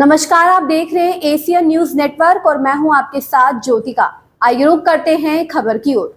नमस्कार, आप देख रहे हैं एशियन न्यूज नेटवर्क और मैं हूं आपके साथ ज्योतिका। आइए रुक करते हैं खबर की ओर।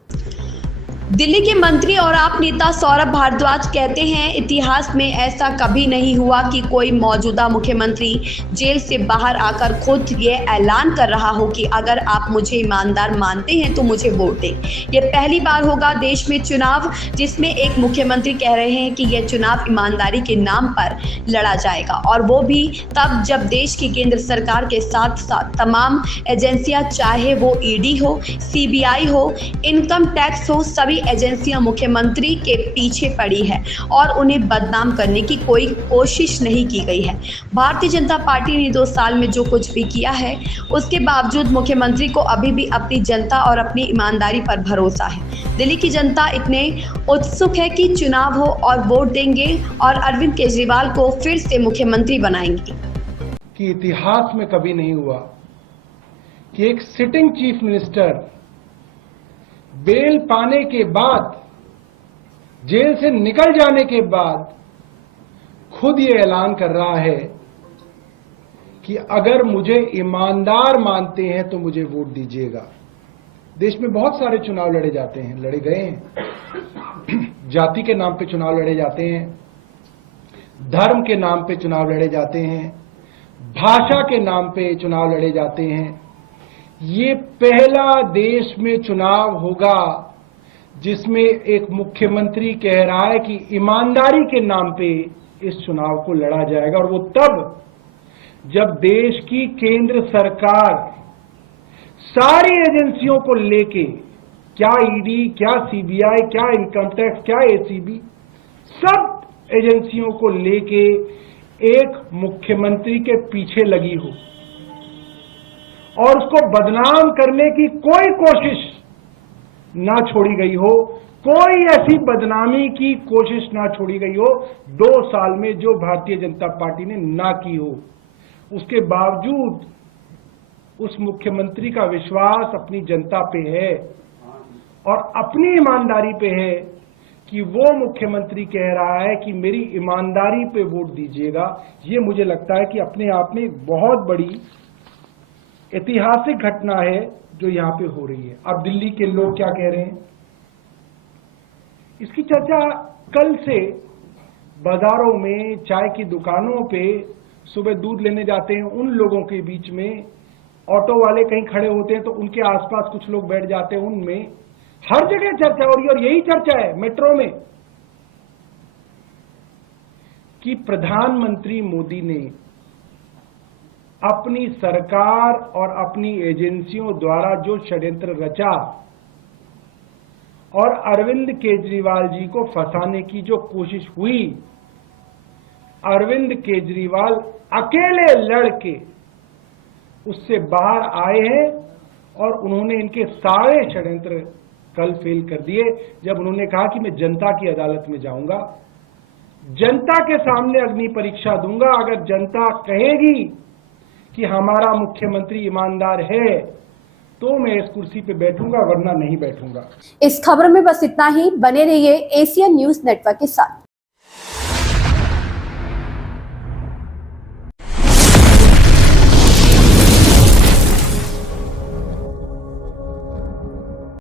दिल्ली के मंत्री और आप नेता सौरभ भारद्वाज कहते हैं, इतिहास में ऐसा कभी नहीं हुआ कि कोई मौजूदा मुख्यमंत्री जेल से बाहर आकर खुद ये ऐलान कर रहा हो कि अगर आप मुझे ईमानदार मानते हैं तो मुझे वोट दें। ये पहली बार होगा देश में चुनाव जिसमें एक मुख्यमंत्री कह रहे हैं कि यह चुनाव ईमानदारी के नाम पर लड़ा जाएगा, और वो भी तब जब देश की केंद्र सरकार के साथ साथ तमाम एजेंसियां, चाहे वो ईडी हो, सीबीआई हो, इनकम टैक्स हो, सभी एजेंसियां मुख्यमंत्री के पीछे पड़ी है और उन्हें बदनाम करने की कोई कोशिश नहीं की गई है। भारतीय जनता पार्टी ने 2 साल में जो कुछ भी किया है, उसके बावजूद मुख्यमंत्री को अभी भी अपनी जनता और अपनी ईमानदारी पर भरोसा है। दिल्ली की जनता इतने उत्सुक है कि चुनाव हो और वोट देंगे और अरविंद केजरीवाल को फिर से मुख्यमंत्री बनाएंगे। कि इतिहास में कभी नहीं हुआ कि एक सिटिंग चीफ मिनिस्टर बेल पाने के बाद, जेल से निकल जाने के बाद खुद ये ऐलान कर रहा है कि अगर मुझे ईमानदार मानते हैं तो मुझे वोट दीजिएगा। देश में बहुत सारे चुनाव लड़े जाते हैं, लड़े गए हैं। जाति के नाम पे चुनाव लड़े जाते हैं, धर्म के नाम पे चुनाव लड़े जाते हैं, भाषा के नाम पे चुनाव लड़े जाते हैं। ये पहला देश में चुनाव होगा जिसमें एक मुख्यमंत्री कह रहा है कि ईमानदारी के नाम पे इस चुनाव को लड़ा जाएगा, और वो तब जब देश की केंद्र सरकार सारी एजेंसियों को लेके, क्या ईडी, क्या सीबीआई, क्या इनकम टैक्स, क्या एसीबी, सब एजेंसियों को लेके एक मुख्यमंत्री के पीछे लगी हो और उसको बदनाम करने की कोई कोशिश ना छोड़ी गई हो, कोई ऐसी बदनामी की कोशिश ना छोड़ी गई हो 2 साल में जो भारतीय जनता पार्टी ने ना की हो। उसके बावजूद उस मुख्यमंत्री का विश्वास अपनी जनता पे है और अपनी ईमानदारी पे है कि वो मुख्यमंत्री कह रहा है कि मेरी ईमानदारी पे वोट दीजिएगा। ये मुझे लगता है कि अपने आप में एक बहुत बड़ी ऐतिहासिक घटना है जो यहां पे हो रही है। अब दिल्ली के लोग क्या कह रहे हैं, इसकी चर्चा कल से बाजारों में, चाय की दुकानों पे, सुबह दूध लेने जाते हैं उन लोगों के बीच में, ऑटो वाले कहीं खड़े होते हैं तो उनके आसपास कुछ लोग बैठ जाते हैं, उनमें हर जगह चर्चा हो रही है। और यही चर्चा है मेट्रो में कि प्रधानमंत्री मोदी ने अपनी सरकार और अपनी एजेंसियों द्वारा जो षड्यंत्र रचा और अरविंद केजरीवाल जी को फंसाने की जो कोशिश हुई, अरविंद केजरीवाल अकेले लड़के उससे बाहर आए हैं और उन्होंने इनके सारे षड्यंत्र कल फेल कर दिए जब उन्होंने कहा कि मैं जनता की अदालत में जाऊंगा, जनता के सामने अग्नि परीक्षा दूंगा। अगर जनता कहेगी कि हमारा मुख्यमंत्री ईमानदार है तो मैं इस कुर्सी पे बैठूंगा, वरना नहीं बैठूंगा। इस खबर में बस इतना ही। बने रहिए एशियन न्यूज नेटवर्क के साथ।